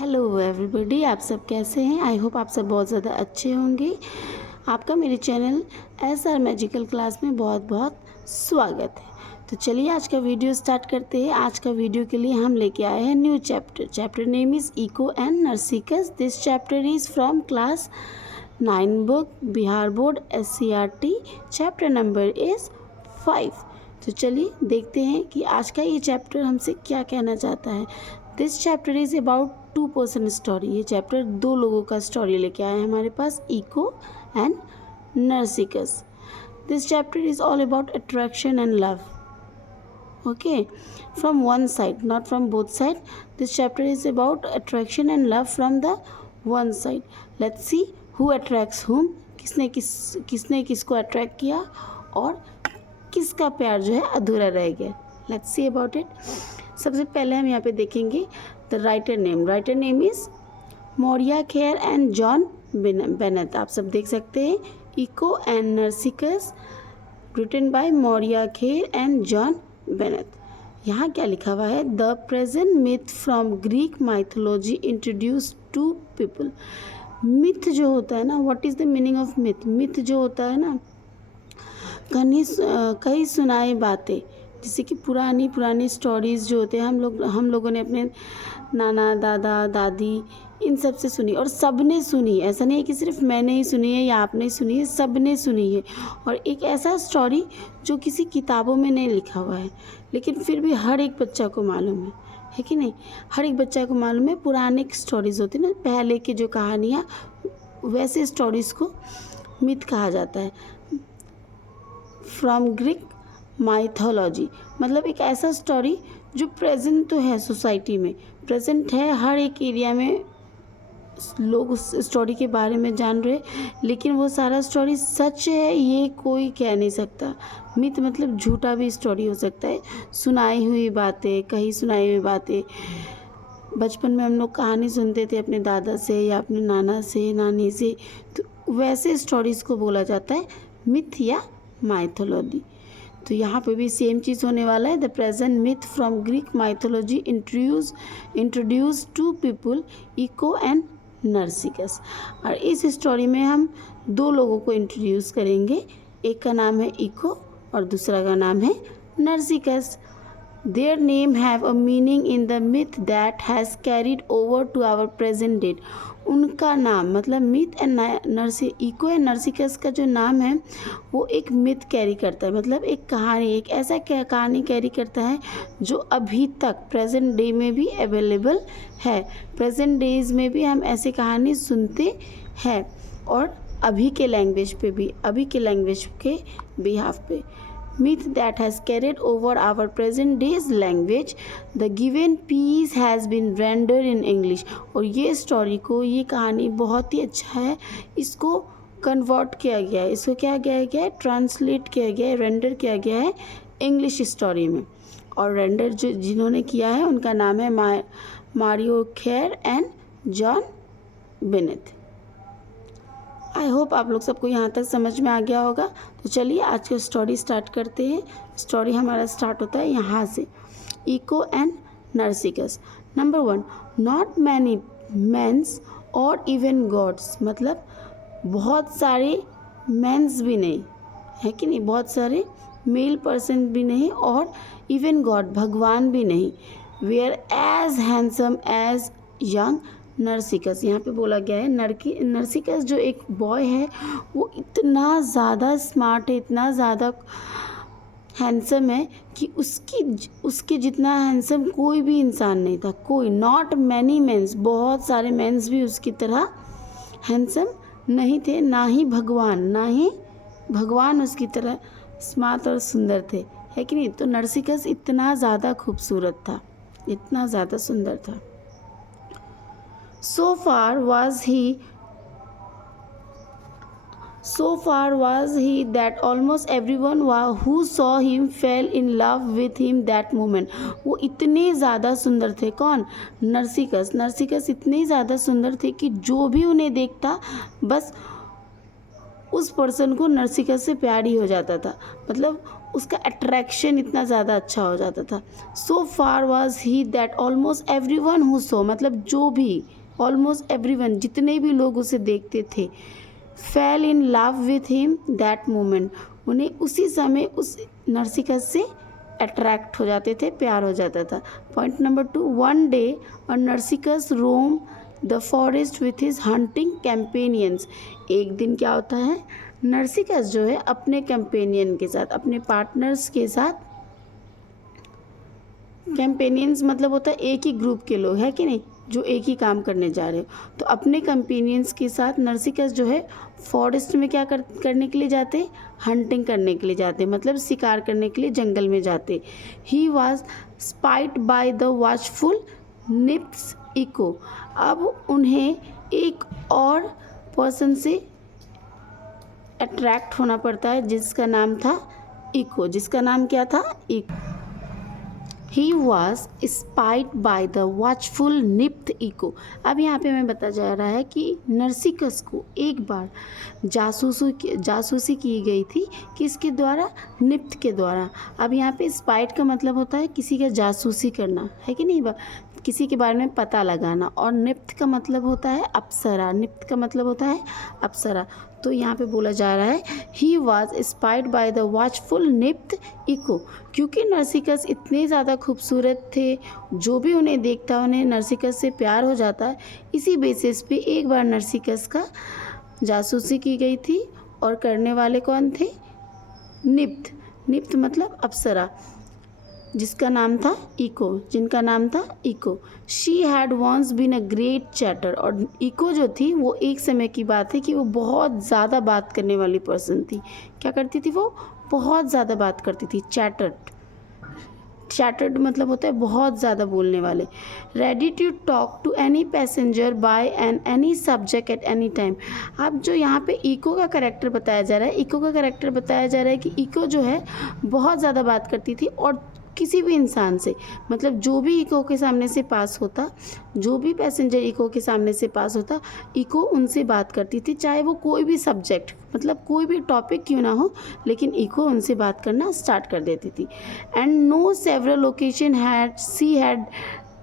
Hello everybody, आप सब कैसे हैं। आई होप आप सब बहुत ज़्यादा अच्छे होंगे। आपका मेरे चैनल SR मैजिकल क्लास में बहुत बहुत स्वागत है। तो चलिए आज का वीडियो स्टार्ट करते हैं। आज का वीडियो के लिए हम लेके आए हैं new chapter name is Echo and Narcissus. This chapter is from class 9 book Bihar board SCRT। Chapter number is 5। तो चलिए देखते हैं कि आज का ये चैप्टर हमसे क्या कहना चाहता है। This chapter is about 2 person story. ये चैप्टर 2 लोगों का स्टोरी लेके आए हैं हमारे पास, Echo and Narcissus. This chapter is all about attraction and love, okay, from one side, not from both side. This chapter is about attraction and love from the one side. Let's see who attracts whom, किसने किसको attract किया और किसका प्यार जो है अधूरा रह गया। Let's see about it. सबसे पहले हम यहाँ पे देखेंगे the writer name is Moira Kerr and John Bennett. आप सब देख सकते हैं, Echo and Narcissus written by Moira Kerr and John Bennett. यहाँ क्या लिखा हुआ है, the present myth from Greek mythology introduce to people. Myth जो होता है ना, what is the meaning of myth. Myth जो होता है ना, कई सुनाई बातें, जैसे कि पुरानी स्टोरीज़ जो होते हैं हम लोगों ने अपने नाना दादा दादी इन सब से सुनी और सब ने सुनी। ऐसा नहीं है कि सिर्फ मैंने ही सुनी है या आपने सुनी है, सब ने सुनी है। और एक ऐसा स्टोरी जो किसी किताबों में नहीं लिखा हुआ है, लेकिन फिर भी हर एक बच्चा को मालूम है कि नहीं। हर एक बच्चा को मालूम है। पुराने स्टोरीज़ होती है ना, पहले की जो कहानियाँ, वैसे स्टोरीज़ को मिथ कहा जाता है। फ्रॉम ग्रीक माइथोलॉजी मतलब एक ऐसा स्टोरी जो प्रेजेंट तो है, सोसाइटी में प्रेजेंट है, हर एक एरिया में लोग उस स्टोरी के बारे में जान रहे, लेकिन वो सारा स्टोरी सच है ये कोई कह नहीं सकता। मिथ मतलब झूठा भी स्टोरी हो सकता है, सुनाई हुई बातें, कहीं सुनाई हुई बातें। बचपन में हम लोग कहानी सुनते थे अपने दादा से या अपने नाना से, नानी से, तो वैसे स्टोरीज़ को बोला जाता है मिथ या माइथोलॉजी। तो यहाँ पे भी सेम चीज़ होने वाला है। The present myth from Greek mythology introduce to people, Echo and Narcissus. और इस स्टोरी में हम 2 लोगों को इंट्रोड्यूस करेंगे, एक का नाम है इको और दूसरा का नाम है नर्सिकस। Their name have a meaning in the myth that has carried over to our present date. उनका नाम मतलब मिथ एंड इको एंड नर्सिकस का जो नाम है वो एक मिथ कैरी करता है, मतलब एक कहानी, एक ऐसा कहानी कैरी करता है जो अभी तक प्रेजेंट डे में भी अवेलेबल है। प्रेजेंट डेज में भी हम ऐसी कहानी सुनते हैं और अभी के लैंग्वेज के बिहाफ पे। Myth that has carried over our present day's language. The given piece has been rendered in English. और ये स्टोरी को, ये कहानी बहुत ही अच्छा है, इसको कन्वर्ट किया गया है, इसको क्या किया गया है, ट्रांसलेट किया गया है, रेंडर किया गया है इंग्लिश स्टोरी में। और रेंडर जिन्होंने किया है उनका नाम है Mario Kher and John Bennett. I hope आप लोग सबको यहाँ तक समझ में आ गया होगा। तो चलिए आज का स्टोरी स्टार्ट करते हैं। स्टोरी हमारा स्टार्ट होता है यहाँ से, Echo and Narcissus. Number 1, not many mens or even gods, मतलब बहुत सारे मेंस भी नहीं है कि नहीं, बहुत सारे मेल पर्सन भी नहीं और इवन गॉड भगवान भी नहीं। Were as handsome as young Narcissus. यहाँ पे बोला गया है नर्सिकस जो एक बॉय है वो इतना ज़्यादा स्मार्ट है, इतना ज़्यादा हैंडसम है कि उसके जितना हैंडसम कोई भी इंसान नहीं था, कोई। नॉट मैनी मेंस, बहुत सारे मेंस भी उसकी तरह हैंडसम नहीं थे, ना ही भगवान उसकी तरह स्मार्ट और सुंदर थे, है कि नहीं। तो नर्सिकस इतना ज़्यादा खूबसूरत था, इतना ज़्यादा सुंदर था। So far was he that almost everyone who saw him fell in love with him that moment. वो इतने ज़्यादा सुंदर थे, कौन, नर्सिकस इतने ज़्यादा सुंदर थे कि जो भी उन्हें देखता बस उस पर्सन को नर्सिकस से प्यार ही हो जाता था। मतलब उसका अट्रैक्शन इतना ज़्यादा अच्छा हो जाता था। So far was he that almost everyone who saw, मतलब जो भी, ऑलमोस्ट एवरी वन, जितने भी लोग उसे देखते थे, fail in love with him that moment, उन्हें उसी समय उस नरसिकस से अट्रैक्ट हो जाते थे, प्यार हो जाता था। पॉइंट नंबर 2, वन डे और Narcissus roam the forest with his hunting companions. एक दिन क्या होता है, नरसिकस जो है अपने कैंपेनियन के साथ, अपने पार्टनर्स के साथ, कैंपेनियंस मतलब होता है एक ही ग्रुप के लोग, है कि नहीं, जो एक ही काम करने जा रहे हो, तो अपने कंपेनियंस के साथ नरसिकस जो है फॉरेस्ट में क्या करने के लिए जाते, हंटिंग करने के लिए जाते, मतलब शिकार करने के लिए जंगल में जाते। He was spied by the watchful nymphs Echo. अब उन्हें एक और पर्सन से अट्रैक्ट होना पड़ता है जिसका नाम था इको, जिसका नाम क्या था, Echo. He was spied by the watchful nymph Echo. अब यहाँ पे मैं बता जा रहा है कि नरसिकस को एक बार जासूसी की गई थी, किसके द्वारा, निप्त के द्वारा। अब यहाँ पे स्पाइड का मतलब होता है किसी का जासूसी करना, है कि नहीं, किसी के बारे में पता लगाना, और निप्त का मतलब होता है अप्सरा, निप्त का मतलब होता है अप्सरा। तो यहाँ पे बोला जा रहा है he was spied by the watchful nymph Echo, क्योंकि नरसिकस इतने ज़्यादा खूबसूरत थे, जो भी उन्हें देखता उन्हें नरसिकस से प्यार हो जाता है। इसी बेसिस पे एक बार नरसिकस का जासूसी की गई थी, और करने वाले कौन थे, निप्त, निप्त मतलब अप्सरा, जिसका नाम था इको, जिनका नाम था eco. She had once been a great chatter, और इको जो थी वो एक समय की बात है कि वो बहुत ज़्यादा बात करने वाली पर्सन थी। क्या करती थी वो, बहुत ज़्यादा बात करती थी, चैटर्ड मतलब होता है बहुत ज़्यादा बोलने वाले। Ready to talk to any passenger by an any subject at any time. अब जो यहाँ पे इको का कैरेक्टर बताया जा रहा है, इको का कैरेक्टर बताया जा रहा है कि इको जो है बहुत ज़्यादा बात करती थी, और किसी भी इंसान से, मतलब जो भी इको के सामने से पास होता, जो भी पैसेंजर इको के सामने से पास होता, इको उनसे बात करती थी, चाहे वो कोई भी सब्जेक्ट, मतलब कोई भी टॉपिक क्यों ना हो, लेकिन इको उनसे बात करना स्टार्ट कर देती थी। And no several location she had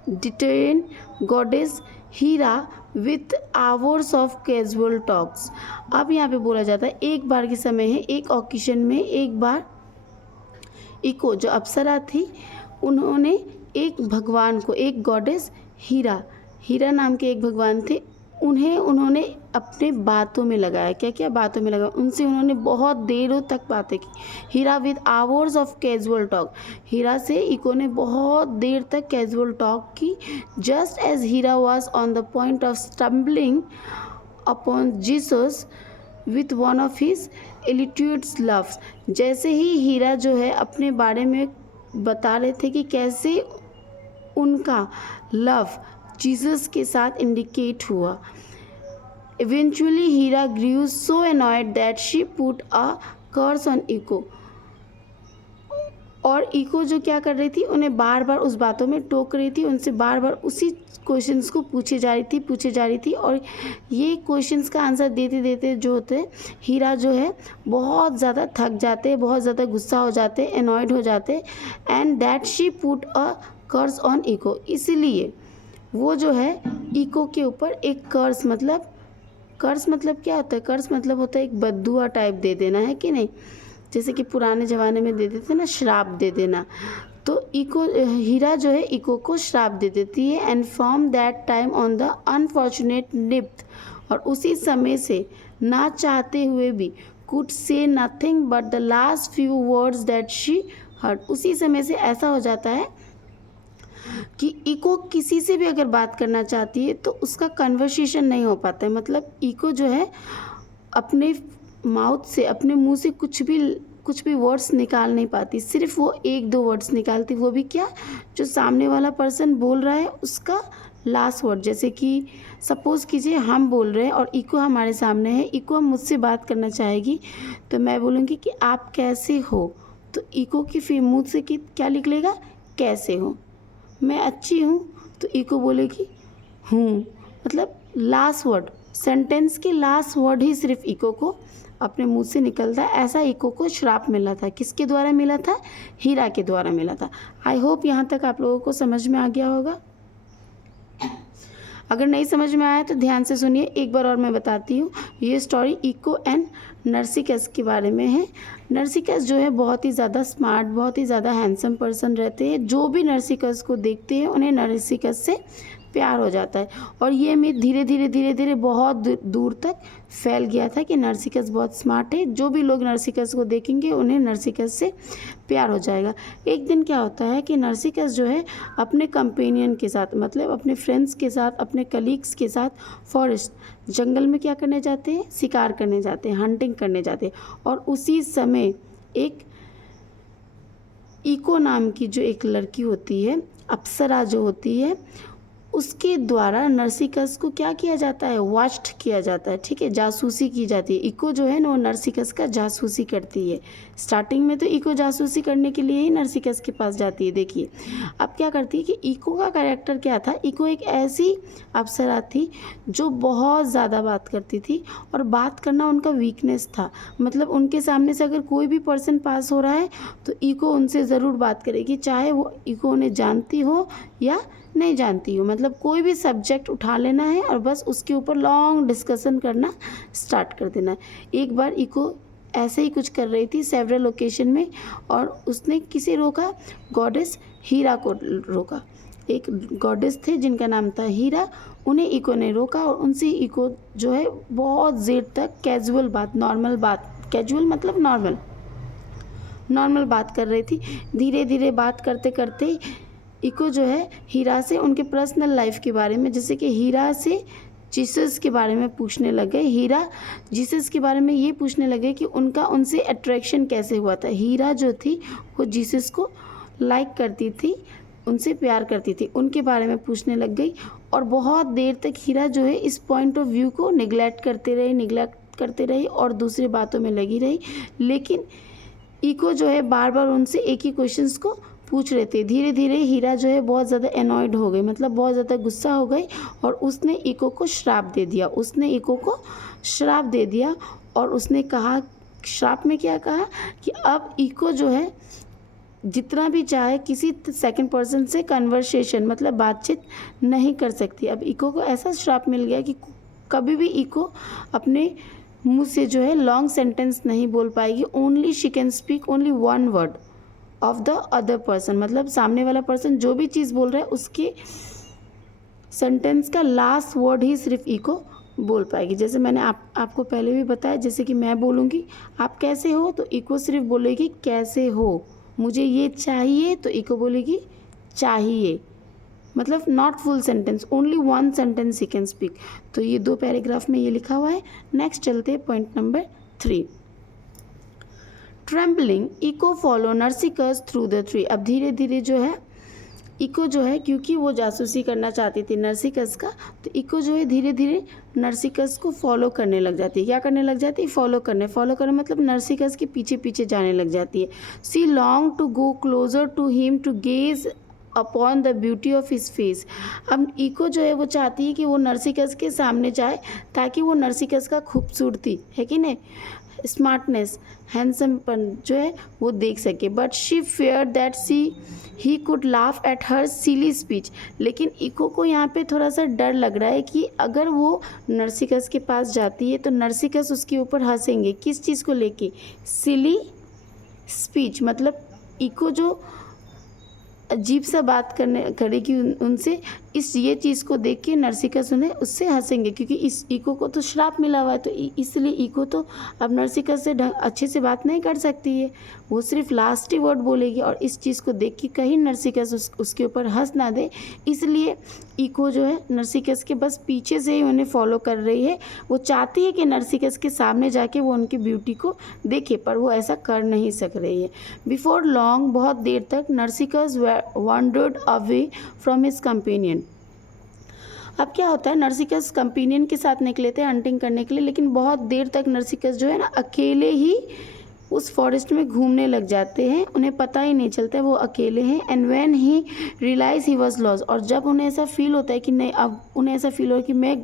detain goddess Hera with hours of casual talks. अब यहाँ पे बोला जाता है एक बार के समय है, एक ओकेशन में एक बार इको जो अप्सरा थी, उन्होंने एक भगवान को, एक गॉडेस हीरा नाम के एक भगवान थे, उन्होंने अपने बातों में लगाया। क्या क्या बातों में लगाया, उनसे उन्होंने बहुत देरों तक बातें की। हीरा with hours of casual talk, हीरा से इको ने बहुत देर तक कैजुअल टॉक की। Just as Heera was on the point of stumbling upon Jesus with one of his एलिट्यूड्स loves, जैसे ही हीरा जो है अपने बारे में बता रहे थे कि कैसे उनका लव जीसस के साथ इंडिकेट हुआ। Eventually Heera Guru so annoyed that she put a curse on eco, और इको जो क्या कर रही थी, उन्हें बार बार उस बातों में टोक रही थी, उनसे बार बार उसी क्वेश्चंस को पूछे जा रही थी, और ये क्वेश्चंस का आंसर देते देते जो होते हीरा जो है बहुत ज़्यादा थक जाते, बहुत ज़्यादा गुस्सा हो जाते, एनॉयड हो जाते, and that she put a curse on Echo, इसलिए वो जो है इको के ऊपर एक कर्स मतलब क्या होता है, कर्स मतलब होता है एक बद्दुआ टाइप दे देना, है कि नहीं, जैसे कि पुराने ज़माने में दे देते ना, श्राप दे देना। तो हीरा जो है इको को श्राप दे देती है। And from that time on the unfortunate nymph, और उसी समय से ना चाहते हुए भी could say nothing but the last few words that she heard, उसी समय से ऐसा हो जाता है कि इको किसी से भी अगर बात करना चाहती है तो उसका कन्वर्सेशन नहीं हो पाता है, मतलब इको जो है अपने माउथ से, अपने मुंह से कुछ भी वर्ड्स निकाल नहीं पाती, सिर्फ वो एक दो वर्ड्स निकालती, वो भी क्या, जो सामने वाला पर्सन बोल रहा है उसका लास्ट वर्ड। जैसे कि सपोज़ कीजिए हम बोल रहे हैं और इको हमारे सामने है, इको मुझसे बात करना चाहेगी, तो मैं बोलूँगी कि आप कैसे हो, तो इको की फिर मुँह से क्या निकलेगा, कैसे हो। मैं अच्छी हूँ, तो इको बोलेगी हूँ, मतलब लास्ट वर्ड सेंटेंस के लास्ट वर्ड ही सिर्फ इको को अपने मुंह से निकलता है। ऐसा इको को श्राप मिला था। किसके द्वारा मिला था? हीरा के द्वारा मिला था। आई होप यहाँ तक आप लोगों को समझ में आ गया होगा। अगर नहीं समझ में आया तो ध्यान से सुनिए, एक बार और मैं बताती हूँ। ये स्टोरी इको एंड नर्सिकस के बारे में है। नर्सिकस जो है बहुत ही ज़्यादा स्मार्ट, बहुत ही ज़्यादा हैंडसम पर्सन रहते हैं। जो भी नर्सिकस को देखते हैं उन्हें नर्सिकस से प्यार हो जाता है। और ये मिथ धीरे धीरे बहुत दूर तक फैल गया था कि नर्सिकस बहुत स्मार्ट है। जो भी लोग नर्सिकस को देखेंगे उन्हें नर्सिकस से प्यार हो जाएगा। एक दिन क्या होता है कि नर्सिकस जो है अपने कंपेनियन के साथ, मतलब अपने फ्रेंड्स के साथ, अपने कलीग्स के साथ फॉरेस्ट जंगल में क्या करने जाते हैं? शिकार करने जाते हैं, हंटिंग करने जाते हैं। और उसी समय एक इको नाम की जो एक लड़की होती है, अप्सरा जो होती है, उसके द्वारा नर्सिकस को क्या किया जाता है? वॉच्ड किया जाता है। ठीक है, जासूसी की जाती है। इको जो है ना वो नर्सिकस का जासूसी करती है। स्टार्टिंग में तो इको जासूसी करने के लिए ही नर्सिकस के पास जाती है। देखिए अब क्या करती है कि इको का कैरेक्टर क्या था? इको एक ऐसी अप्सरा थी जो बहुत ज़्यादा बात करती थी और बात करना उनका वीकनेस था। मतलब उनके सामने से अगर कोई भी पर्सन पास हो रहा है तो इको उनसे ज़रूर बात करेगी, चाहे वो इको उन्हें जानती हो या नहीं जानती हो। मतलब कोई भी सब्जेक्ट उठा लेना है और बस उसके ऊपर लॉन्ग डिस्कशन करना स्टार्ट कर देना है। एक बार इको ऐसे ही कुछ कर रही थी सेवरल लोकेशन में और उसने किसे रोका? गॉडेस हीरा को रोका। एक गॉडेस थे जिनका नाम था हीरा, उन्हें इको ने रोका और उनसे इको जो है बहुत देर तक कैजुअल बात, नॉर्मल बात, कैजुअल मतलब नॉर्मल बात कर रही थी। धीरे धीरे बात करते करते इको जो है हीरा से उनके पर्सनल लाइफ के बारे में, जैसे कि हीरा से जीसस के बारे में पूछने लगे। हीरा जीसस के बारे में ये पूछने लगे कि उनका उनसे अट्रैक्शन कैसे हुआ था। हीरा जो थी वो जीसस को लाइक करती थी, उनसे प्यार करती थी, उनके बारे में पूछने लग गई। और बहुत देर तक हीरा जो है इस पॉइंट ऑफ व्यू को निगलेक्ट करते रही और दूसरी बातों में लगी रही। लेकिन इको जो है बार बार उनसे एक ही क्वेश्चंस को पूछ रहे थे। धीरे धीरे हीरा जो है बहुत ज़्यादा एनॉयड हो गई, मतलब बहुत ज़्यादा गुस्सा हो गई और उसने इको को श्राप दे दिया। और उसने कहा, श्राप में क्या कहा कि अब इको जो है जितना भी चाहे किसी सेकंड पर्सन से कन्वर्सेशन मतलब बातचीत नहीं कर सकती। अब इको को ऐसा श्राप मिल गया कि कभी भी इको अपने मुँह से जो है लॉन्ग सेंटेंस नहीं बोल पाएगी। Only she can speak only one word of the other person, मतलब सामने वाला पर्सन जो भी चीज़ बोल रहा है उसके सेंटेंस का लास्ट वर्ड ही सिर्फ इको बोल पाएगी। जैसे मैंने आपको पहले भी बताया, जैसे कि मैं बोलूँगी आप कैसे हो तो इको सिर्फ बोलेगी कैसे हो। मुझे ये चाहिए तो इको बोलेगी चाहिए, मतलब not full sentence, only one sentence he can speak. तो ये 2 पैराग्राफ में ये लिखा हुआ है। नेक्स्ट चलते हैं point number 3। Trembling Echo follow Narcissus through the tree. अब धीरे धीरे जो है इको जो है, क्योंकि वो जासूसी करना चाहती थी नर्सिकस का, तो इको जो है धीरे धीरे नर्सिकस को फॉलो करने लग जाती है। क्या करने लग जाती है? फॉलो करने मतलब नर्सिकस के पीछे पीछे जाने लग जाती है। सी long to go closer to him to gauge upon the beauty of his face. अब इको जो है वो चाहती है कि वो नर्सिकस के सामने जाए ताकि वो नर्सिकस का खूबसूरती है कि नहीं, स्मार्टनेस, हैंडसमपन जो है वो देख सके। But she fair that he could laugh at her silly speech. लेकिन इको को यहाँ पे थोड़ा सा डर लग रहा है कि अगर वो नर्सिकस के पास जाती है तो नर्सिकस उसके ऊपर हंसेंगे। किस चीज़ को लेके? सिली स्पीच, मतलब इको जो अजीब सा बात करेगी उनसे, ये चीज़ को देख के नर्सिकस उन्हें उससे हंसेंगे, क्योंकि इस इको को तो श्राप मिला हुआ है। तो इसलिए इको तो अब नर्सिकस से अच्छे से बात नहीं कर सकती है, वो सिर्फ लास्ट ही वर्ड बोलेगी। और इस चीज़ को देख के कहीं नर्सिकस उसके ऊपर हंस ना दे, इसलिए इको जो है नर्सिकस के बस पीछे से ही उन्हें फॉलो कर रही है। वो चाहती है कि नर्सिकस के सामने जाके वो उनकी ब्यूटी को देखे, पर वो ऐसा कर नहीं सक रही है। बिफोर लॉन्ग, बहुत देर तक नर्सिकस wandered away from his companion. अब क्या होता है, नर्सिकस कंपेनियन के साथ निकले थे हंटिंग करने के लिए, लेकिन बहुत देर तक नर्सिकस जो है ना अकेले ही उस फॉरेस्ट में घूमने लग जाते हैं। उन्हें पता ही नहीं चलता वो अकेले हैं। And when he realize he was lost, और जब उन्हें ऐसा फील होता है कि नहीं, अब उन्हें ऐसा फील हो कि मैं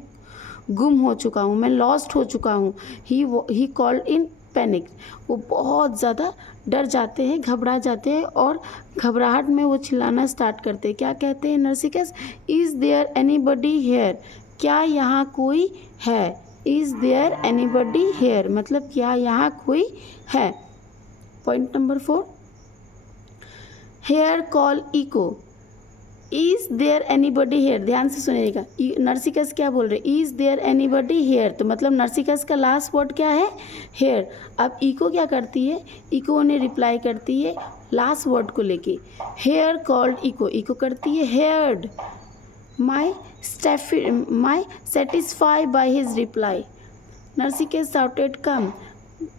गुम हो चुका हूँ, मैं लॉस्ट हो चुका हूँ। ही कॉल्ड इन पैनिक, वो बहुत ज़्यादा डर जाते हैं, घबरा जाते हैं और घबराहट में वो चिल्लाना स्टार्ट करते हैं। क्या कहते हैं नरसिकस? इज़ देयर एनीबडी हेयर, क्या यहाँ कोई है? इज़ देयर एनीबडी हेयर मतलब क्या यहाँ कोई है। Point number 4, here call Echo, is there anybody here, ध्यान से सुनिएगा। नरसिकस क्या बोल रहे? इज़ देयर एनीबडी हेयर, तो मतलब नरसिकस का लास्ट वर्ड क्या है? हेयर। अब इको क्या करती है? इको उन्हें रिप्लाई करती है लास्ट वर्ड को लेके। हेयर कॉल्ड इको, इको करती है heard my satisfy by his reply. Narcissus shouted come,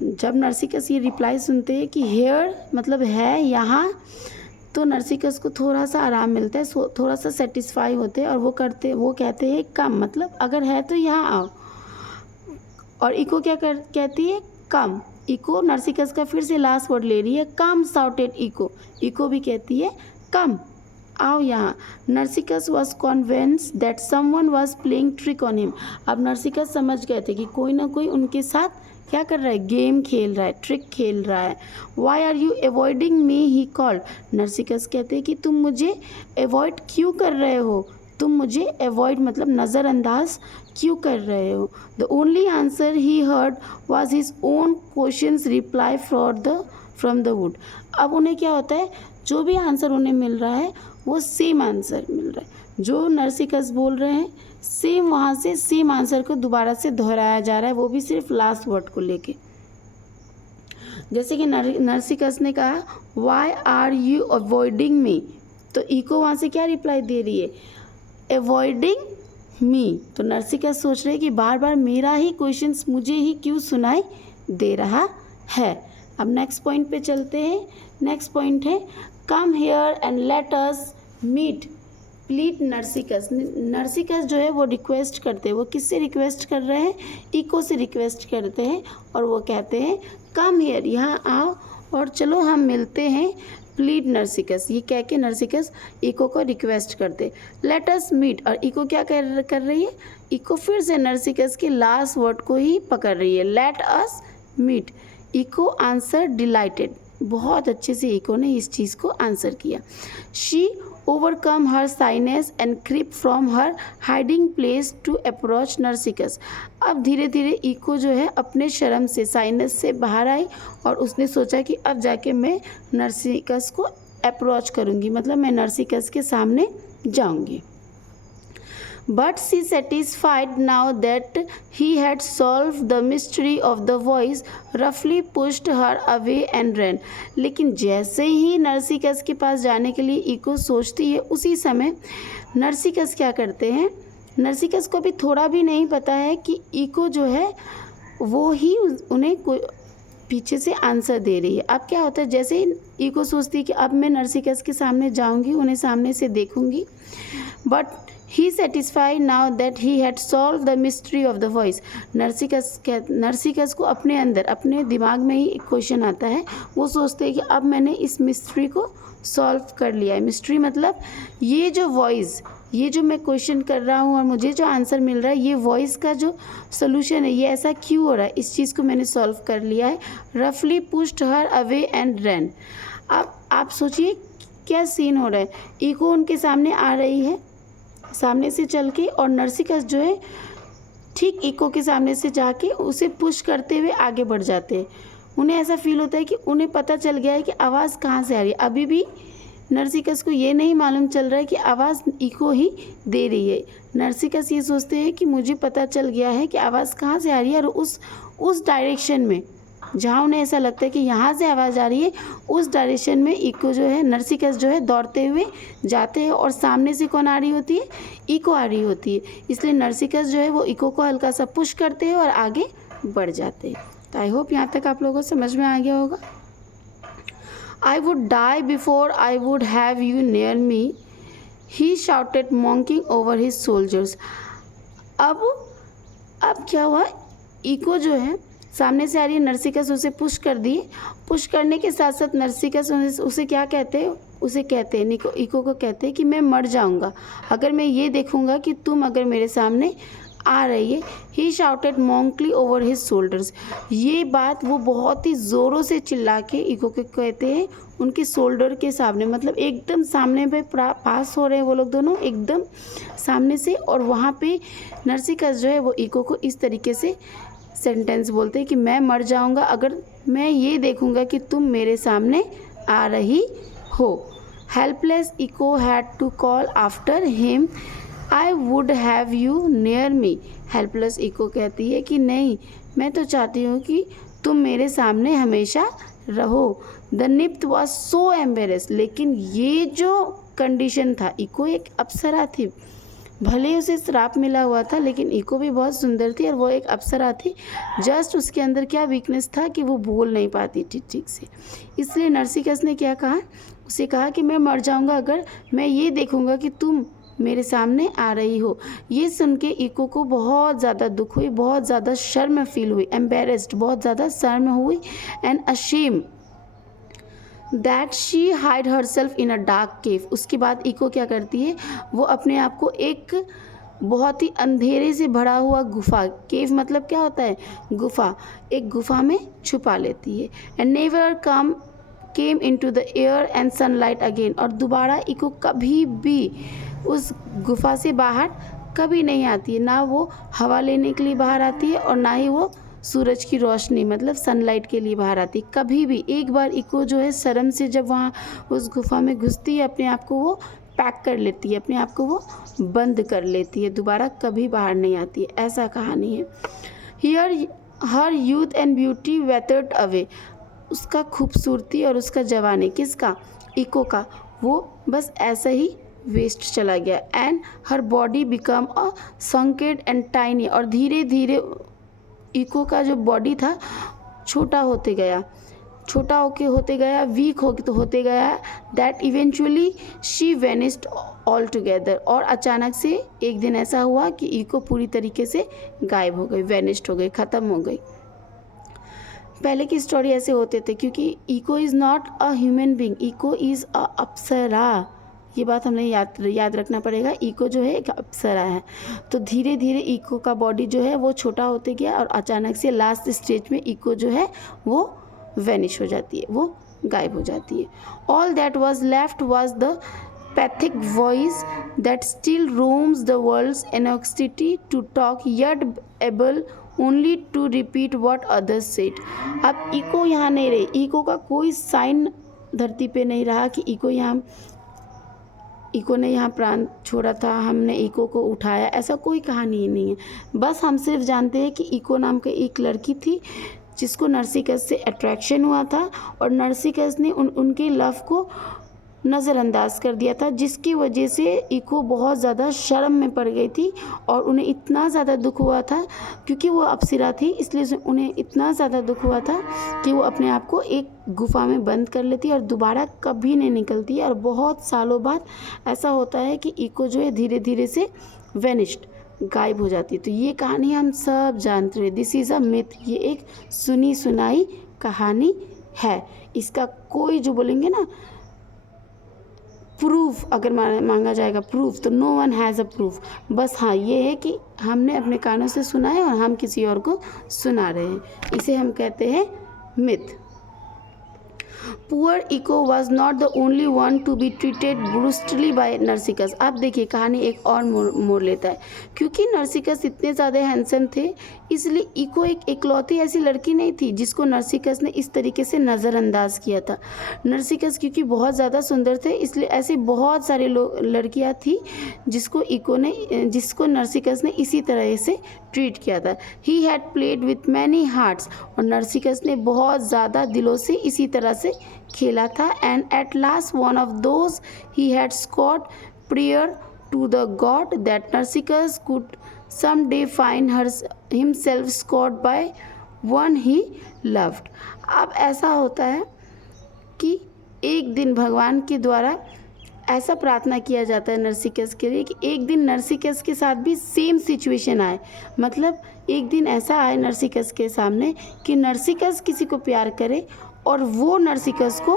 जब नरसिकस ये रिप्लाई सुनते हैं कि हेयर मतलब है यहाँ, तो नरसिकस को थोड़ा सा आराम मिलता है, थोड़ा सा सेटिस्फाई होते हैं और वो कहते हैं कम मतलब अगर है तो यहाँ आओ। और इको क्या कहती है? कम। इको नरसिकस का फिर से लास्ट वर्ड ले रही है, कम शाउटेड इको, इको भी कहती है कम, आओ यहाँ। Narcissus was convinced that someone was playing trick on him, अब नरसिकस समझ गए थे कि कोई ना कोई उनके साथ क्या कर रहा है? गेम खेल रहा है, ट्रिक खेल रहा है। Why are you avoiding me, he called, Narcissus कहते हैं कि तुम मुझे अवॉइड क्यों कर रहे हो? तुम मुझे अवॉइड मतलब नज़रअंदाज क्यों कर रहे हो? The only answer he heard was his own questions reply from the wood. अब उन्हें क्या होता है? जो भी आंसर उन्हें मिल रहा है वो सेम आंसर मिल रहा है, जो नरसिकस बोल रहे हैं सेम वहाँ से सेम आंसर को दोबारा से दोहराया जा रहा है, वो भी सिर्फ लास्ट वर्ड को लेके। जैसे कि नरसिकस ने कहा why are you avoiding me, तो इको वहाँ से क्या रिप्लाई दे रही है? Avoiding me. तो नरसिकस सोच रहे हैं कि बार बार मेरा ही क्वेश्चंस मुझे ही क्यों सुनाई दे रहा है। अब नेक्स्ट पॉइंट पे चलते हैं। नेक्स्ट पॉइंट है come here and let us meet plead Narcissus. Narcissus जो है वो रिक्वेस्ट करते हैं, वो किससे रिक्वेस्ट कर रहे हैं? इको से रिक्वेस्ट करते हैं और वो कहते हैं कम हेयर, यहाँ आओ और चलो हम मिलते हैं। प्लीड नरसिकस, ये कह के नरसिकस इको को रिक्वेस्ट करते लेट अस मीट, और इको क्या कर रही है? इको फिर से नरसिकस के लास्ट वर्ड को ही पकड़ रही है, let us meet. Echo answer delighted, बहुत अच्छे से इको ने इस चीज़ को आंसर किया। She overcome her shyness and creep from her hiding place to approach Narcissus. अब धीरे धीरे इको जो है अपने शर्म से, साइनेस से बाहर आई और उसने सोचा कि अब जाके मैं नरसिकस को अप्रोच करूँगी, मतलब मैं नरसिकस के सामने जाऊँगी। But she satisfied now that he had solved the mystery of the voice, roughly pushed her away and ran. लेकिन जैसे ही नरसिकस के पास जाने के लिए इको सोचती है, उसी समय नरसिकस क्या करते हैं? नरसिकस को भी थोड़ा भी नहीं पता है कि इको जो है वो ही उन्हें पीछे से आंसर दे रही है। अब क्या होता है? जैसे ही इको सोचती है कि अब मैं नरसिकस के सामने जाऊंगी, उन्हें सामने से देखूंगी, but he satisfied now that he had solve the mystery of the voice. Narcissus को अपने अंदर, अपने दिमाग में ही एक क्वेश्चन आता है, वो सोचते हैं कि अब मैंने इस मिस्ट्री को सॉल्व कर लिया है। मिस्ट्री मतलब ये जो वॉइस, ये जो मैं क्वेश्चन कर रहा हूँ और मुझे जो आंसर मिल रहा है, ये वॉइस का जो सोल्यूशन है, ये ऐसा क्यों हो रहा है, इस चीज़ को मैंने सॉल्व कर लिया है। रफली pushed her away and ran. अब आप सोचिए क्या सीन हो रहा है। इको उनके सामने आ रही है, सामने से चल के, और नरसिकस जो है ठीक इको के सामने से जाके उसे पुश करते हुए आगे बढ़ जाते हैं। उन्हें ऐसा फील होता है कि उन्हें पता चल गया है कि आवाज़ कहाँ से आ रही है। अभी भी नरसिकस को ये नहीं मालूम चल रहा है कि आवाज़ इको ही दे रही है। नरसिकस ये सोचते हैं कि मुझे पता चल गया है कि आवाज़ कहाँ से आ रही है, और उस डायरेक्शन में जहाँ उन्हें ऐसा लगता है कि यहाँ से आवाज़ आ रही है, उस डायरेक्शन में इको जो है, नरसिकस जो है दौड़ते हुए जाते हैं, और सामने से कौन आ रही होती है? इको आ रही होती है। इसलिए नरसिकस जो है वो इको को हल्का सा पुश करते हैं और आगे बढ़ जाते हैं। तो आई होप यहाँ तक आप लोगों को समझ में आ गया होगा। I would die before I would have you near me, he shouted mocking over his soldiers. अब क्या हुआ? इको जो है सामने से आ रही है, नरसिकस उसे पुश कर दिए। पुश करने के साथ साथ नरसिकस उसे क्या कहते हैं? उसे कहते हैं, इको को कहते हैं कि मैं मर जाऊंगा अगर मैं ये देखूंगा कि तुम अगर मेरे सामने आ रही है। ही शाउटेड मॉन्कली ओवर हिज शोल्डर्स, ये बात वो बहुत ही ज़ोरों से चिल्ला के इको के कहते हैं उनके शोल्डर के सामने, मतलब एकदम सामने पे पास हो रहे हैं वो लोग दोनों एकदम सामने से, और वहाँ पे नरसिकस जो है वो इको को इस तरीके से सेंटेंस बोलते हैं कि मैं मर जाऊँगा अगर मैं ये देखूँगा कि तुम मेरे सामने आ रही हो। Helpless Echo had to call after him, I would have you near me. Helpless Echo कहती है कि नहीं, मैं तो चाहती हूँ कि तुम मेरे सामने हमेशा रहो। द निप्ट वॉज सो एम्बेरेस्ड, लेकिन ये जो कंडीशन था, इको एक अप्सरा थी, भले उसे श्राप मिला हुआ था लेकिन इको भी बहुत सुंदर थी और वो एक अप्सरा थी। जस्ट उसके अंदर क्या वीकनेस था कि वो बोल नहीं पाती थी ठीक से, इसलिए नरसिकस ने क्या कहा, उसे कहा कि मैं मर जाऊंगा अगर मैं ये देखूंगा कि तुम मेरे सामने आ रही हो। ये सुन के इको को बहुत ज़्यादा दुख हुई, बहुत ज़्यादा शर्म फील हुई, एम्बेरेस्ड, बहुत ज़्यादा शर्म हुई and ashamed that she hide herself in a dark cave. उसके बाद इको क्या करती है, वो अपने आप को एक बहुत ही अंधेरे से भरा हुआ गुफा, केव मतलब क्या होता है, गुफा, एक गुफा में छुपा लेती है। And never came into the air and sunlight again, और दोबारा इको कभी भी उस गुफा से बाहर कभी नहीं आती है, ना वो हवा लेने के लिए बाहर आती है और ना ही वो सूरज की रोशनी मतलब सनलाइट के लिए बाहर आती, कभी भी। एक बार इको जो है शर्म से जब वहाँ उस गुफा में घुसती है, अपने आप को वो पैक कर लेती है, अपने आप को वो बंद कर लेती है, दोबारा कभी बाहर नहीं आती है। ऐसा कहानी है। Here her youth and beauty weathered away, उसका खूबसूरती और उसका जवानी, किसका, इको का, वो बस ऐसा ही वेस्ट चला गया। And her body become a shrunken and tiny, और धीरे धीरे इको का जो बॉडी था छोटा होते गया, छोटा होते गया, वीक होते गया, that eventually she vanished all together, और अचानक से एक दिन ऐसा हुआ कि इको पूरी तरीके से गायब हो गई, वेनिस्ड हो गई, ख़त्म हो गई। पहले की स्टोरी ऐसे होते थे क्योंकि Echo is not a human being, Echo is a apsara, ये बात हमें याद रखना पड़ेगा। इको जो है एक अप्सरा है। तो धीरे धीरे इको का बॉडी जो है वो छोटा होते गया और अचानक से लास्ट स्टेज में इको जो है वो वेनिश हो जाती है, वो गायब हो जाती है। All that was left was the pathetic voice that still roams the world's anxiety to talk yet able only to repeat what others said. अब इको यहाँ नहीं रही, इको का कोई साइन धरती पे नहीं रहा कि इको ने यहाँ प्राण छोड़ा था, हमने इको को उठाया, ऐसा कोई कहानी ही नहीं है। बस हम सिर्फ जानते हैं कि इको नाम की एक लड़की थी जिसको नरसिकस से अट्रैक्शन हुआ था और नरसिकस ने उनके लव को नज़रअंदाज कर दिया था, जिसकी वजह से इको बहुत ज़्यादा शर्म में पड़ गई थी और उन्हें इतना ज़्यादा दुख हुआ था, क्योंकि वो अप्सरा थी इसलिए उन्हें इतना ज़्यादा दुख हुआ था कि वो अपने आप को एक गुफा में बंद कर लेती और दोबारा कभी नहीं निकलती। और बहुत सालों बाद ऐसा होता है कि इको जो है धीरे धीरे से वेनिश्ड, गायब हो जाती है। तो ये कहानी हम सब जानते हैं, दिस इज़ अ मिथ, ये एक सुनी सुनाई कहानी है। इसका कोई जो बोलेंगे ना प्रूफ अगर मांगा जाएगा प्रूफ, तो no one has a proof. बस हाँ ये है कि हमने अपने कानों से सुना है और हम किसी और को सुना रहे हैं, इसे हम कहते हैं myth. Poor Echo was not the only one to be treated brutally by Narcissus. अब देखिए कहानी एक और मोड़ लेता है, क्योंकि नरसिकस इतने ज़्यादा हैंडसम थे इसलिए इको एक इकलौती ऐसी लड़की नहीं थी जिसको नरसिकस ने इस तरीके से नज़रअंदाज किया था। नरसिकस क्योंकि बहुत ज़्यादा सुंदर थे इसलिए ऐसे बहुत सारे लड़कियाँ थी जिसको नरसिकस ने इसी तरह से ट्रीट किया था। He had played with many hearts, और नरसिकस ने बहुत ज़्यादा दिलों से इसी तरह से खेला था। And at last one of those he had scorned prayer to the god that Narcissus could some day find himself scorned by one he loved. अब ऐसा होता है कि एक दिन भगवान के द्वारा ऐसा प्रार्थना किया जाता है नरसिकस के लिए कि एक दिन नरसिकस के साथ भी सेम सिचुएशन आए, मतलब एक दिन ऐसा आए नरसिकस के सामने कि नरसिकस किसी को प्यार करे और वो नरसिकस को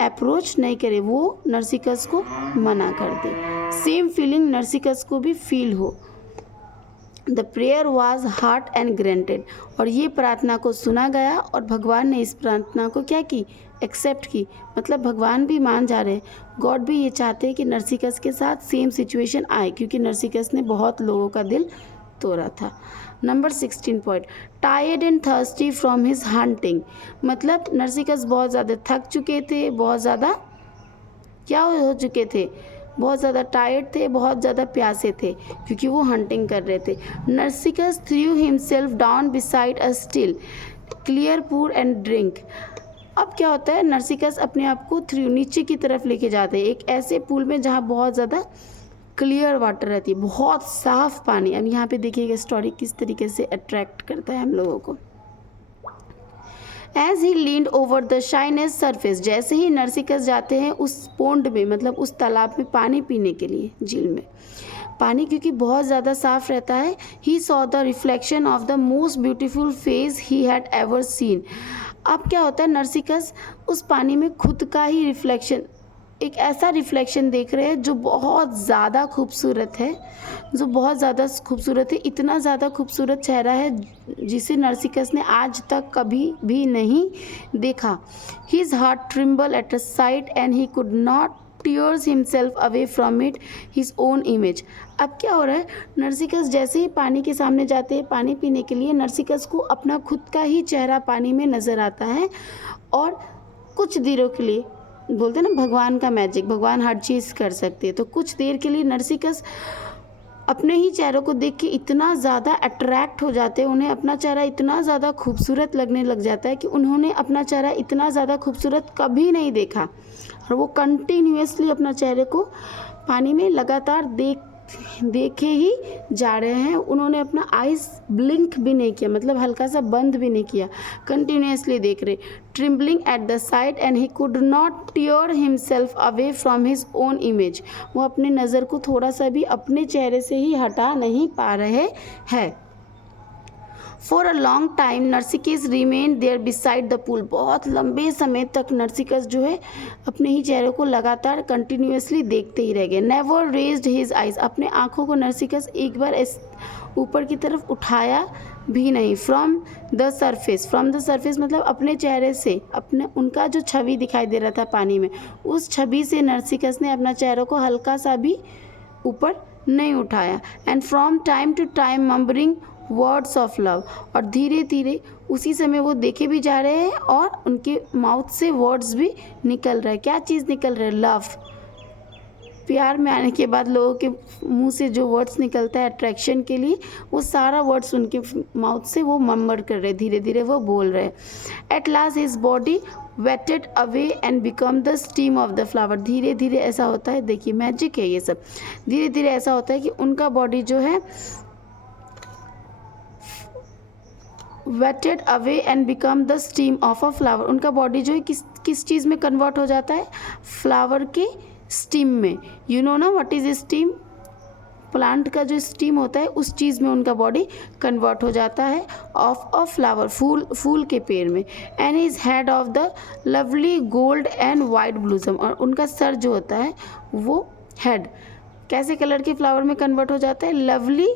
अप्रोच नहीं करे, वो नरसिकस को मना कर दे, सेम फीलिंग नरसिकस को भी फील हो। The prayer was heart and granted, और ये प्रार्थना को सुना गया और भगवान ने इस प्रार्थना को क्या की, एक्सेप्ट की। मतलब भगवान भी मान जा रहे हैं, गॉड भी ये चाहते हैं कि नरसिकस के साथ सेम सिचुएशन आए, क्योंकि नरसिकस ने बहुत लोगों का दिल तोड़ा था। Number 16 point, tired and thirsty from his hunting, मतलब नरसिकस बहुत ज़्यादा थक चुके थे, बहुत ज़्यादा क्या हो चुके थे, बहुत ज़्यादा टायर्ड थे, बहुत ज़्यादा प्यासे थे, क्योंकि वो हंटिंग कर रहे थे। Narcissus threw himself down beside a still clear pool and drink. अब क्या होता है, नरसिकस अपने आप को थ्रू नीचे की तरफ लेके जाते हैं, एक ऐसे पूल में जहाँ बहुत ज़्यादा क्लियर वाटर रहती है, बहुत साफ पानी। अब यहाँ पे देखिएगा स्टोरी किस तरीके से अट्रैक्ट करता है हम लोगों को। As he leaned over the shininess surface, जैसे ही नरसिकस जाते हैं उस पोंड में, मतलब उस तालाब में पानी पीने के लिए, झील में पानी क्योंकि बहुत ज़्यादा साफ रहता है, he saw the reflection of the most beautiful face he had ever seen. अब क्या होता है, नरसिकस उस पानी में खुद का ही रिफ्लेक्शन, एक ऐसा रिफ्लेक्शन देख रहे हैं जो बहुत ज़्यादा खूबसूरत है, जो बहुत ज़्यादा खूबसूरत है, इतना ज़्यादा खूबसूरत चेहरा है जिसे नरसिकस ने आज तक कभी भी नहीं देखा। His heart Trimble at a site and he could not tears himself away from it his own image. अब क्या हो रहा है, नरसिकस जैसे ही पानी के सामने जाते हैं पानी पीने के लिए, नरसिकस को अपना खुद का ही चेहरा पानी में नज़र आता है, और कुछ देरों के लिए, बोलते हैं ना भगवान का मैजिक, भगवान हर चीज़ कर सकते हैं, तो कुछ देर के लिए नरसिकस अपने ही चेहरों को देख के इतना ज़्यादा अट्रैक्ट हो जाते हैं, उन्हें अपना चेहरा इतना ज़्यादा खूबसूरत लगने लग जाता है कि उन्होंने अपना चेहरा इतना ज़्यादा खूबसूरत कभी नहीं देखा, और वो कंटिन्यूअसली अपना चेहरे को पानी में लगातार देखे ही जा रहे हैं। उन्होंने अपना आइज़ ब्लिंक भी नहीं किया, मतलब हल्का सा बंद भी नहीं किया, कंटिन्यूअसली देख रहे, trembling at the sight and he could not tear himself away from his own image. वो अपने नज़र को थोड़ा सा भी अपने चेहरे से ही हटा नहीं पा रहे हैं। For a long time Narcissus remain there beside the pool, बहुत लंबे समय तक नरसिकस जो है अपने ही चेहरे को लगातार कंटिन्यूअसली देखते ही रह गए। नेवर रेज्ड हिज आइज़, अपने आँखों को नरसिकस एक बार ऊपर की तरफ उठाया भी नहीं। फ्रॉम द सरफेस मतलब अपने चेहरे से, अपने उनका जो छवि दिखाई दे रहा था पानी में, उस छवि से नरसिकस ने अपना चेहरे को हल्का सा भी ऊपर नहीं उठाया। And from time to time murmuring words of love, और धीरे धीरे उसी समय वो देखे भी जा रहे हैं और उनके माउथ से वर्ड्स भी निकल रहे हैं। क्या चीज़ निकल रहा है, लव। प्यार में आने के बाद लोगों के मुंह से जो वर्ड्स निकलता है अट्रैक्शन के लिए, वो सारा वर्ड्स उनके माउथ से वो मम्बर कर रहे हैं, धीरे धीरे वो बोल रहे हैं। At last his body waited away and become the steam of the flower, धीरे धीरे ऐसा होता है, देखिए मैजिक है ये सब, धीरे धीरे ऐसा होता है कि उनका बॉडी जो है waited away and become the steam of a flower, उनका बॉडी जो है किस चीज़ में कन्वर्ट हो जाता है, फ्लावर के स्टीम में। यू नो ना व्हाट इज स्टीम, प्लांट का जो स्टीम होता है उस चीज़ में उनका बॉडी कन्वर्ट हो जाता है ऑफ अ फ्लावर, फूल के पेड़ में। And is head of the lovely gold and white blossom, और उनका सर जो होता है वो हेड कैसे कलर के फ्लावर में कन्वर्ट हो जाता है, लवली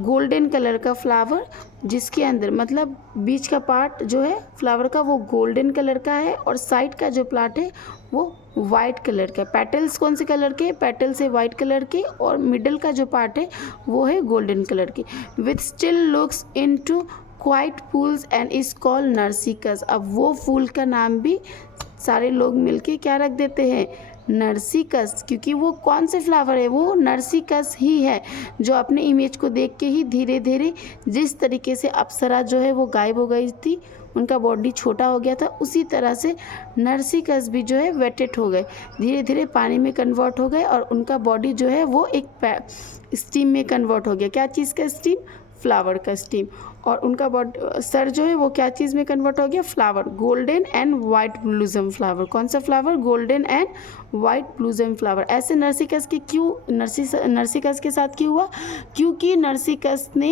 गोल्डन कलर का फ्लावर, जिसके अंदर मतलब बीच का पार्ट जो है फ्लावर का वो गोल्डन कलर का है, और साइड का जो पार्ट है वो वाइट कलर का। पेटल्स कौन से कलर के, पेटल्स है वाइट कलर के, और मिडल का जो पार्ट है वो है गोल्डन कलर की। With still looks into quiet pools and is called Narcissus. अब वो फूल का नाम भी सारे लोग मिलके क्या रख देते हैं, नरसिकस, क्योंकि वो कौन से फ्लावर है, वो नरसिकस ही है, जो अपने इमेज को देख के ही धीरे धीरे जिस तरीके से अप्सरा जो है वो गायब हो गई थी, उनका बॉडी छोटा हो गया था, उसी तरह से नरसिकस भी जो है वेटेड हो गए, धीरे धीरे पानी में कन्वर्ट हो गए, और उनका बॉडी जो है वो एक स्टीम में कन्वर्ट हो गया। क्या चीज़ का स्टीम, फ्लावर का स्टीम। और उनका बॉडी सर जो है वो क्या चीज़ में कन्वर्ट हो गया, flower, golden and white blossom flower. कौन सा flower, golden and white blossom flower. ऐसे नरसिकस के क्यों नरसिकस के साथ क्यों हुआ, क्योंकि नरसिकस ने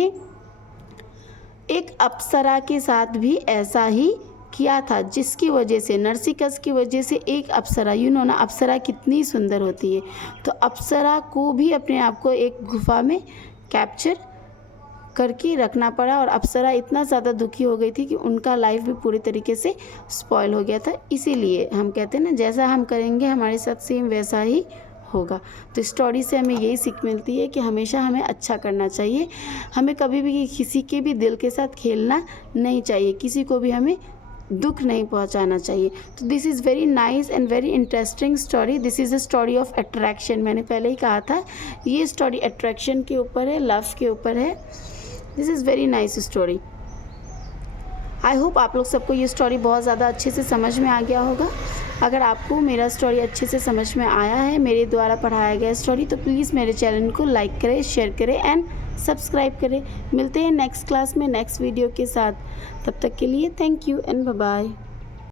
एक अप्सरा के साथ भी ऐसा ही किया था, जिसकी वजह से, नरसिकस की वजह से एक अप्सरा, यू नो ना अप्सरा कितनी सुंदर होती है, तो अप्सरा को भी अपने आप को एक गुफा में कैप्चर करके रखना पड़ा और अप्सरा इतना ज़्यादा दुखी हो गई थी कि उनका लाइफ भी पूरी तरीके से स्पॉइल हो गया था। इसीलिए हम कहते हैं ना, जैसा हम करेंगे हमारे साथ सेम वैसा ही होगा। तो स्टोरी से हमें यही सीख मिलती है कि हमेशा हमें अच्छा करना चाहिए, हमें कभी भी किसी के भी दिल के साथ खेलना नहीं चाहिए, किसी को भी हमें दुख नहीं पहुंचाना चाहिए। तो this is very nice and very interesting story. This is a story of attraction. मैंने पहले ही कहा था ये स्टोरी अट्रैक्शन के ऊपर है, लव के ऊपर है। This is very nice story. I hope आप लोग सबको ये स्टोरी बहुत ज़्यादा अच्छे से समझ में आ गया होगा। अगर आपको मेरा स्टोरी अच्छे से समझ में आया है, मेरे द्वारा पढ़ाया गया स्टोरी, तो प्लीज़ मेरे चैनल को लाइक करें, शेयर करें एंड सब्सक्राइब करें। मिलते हैं नेक्स्ट क्लास में नेक्स्ट वीडियो के साथ। तब तक के लिए thank you and bye bye.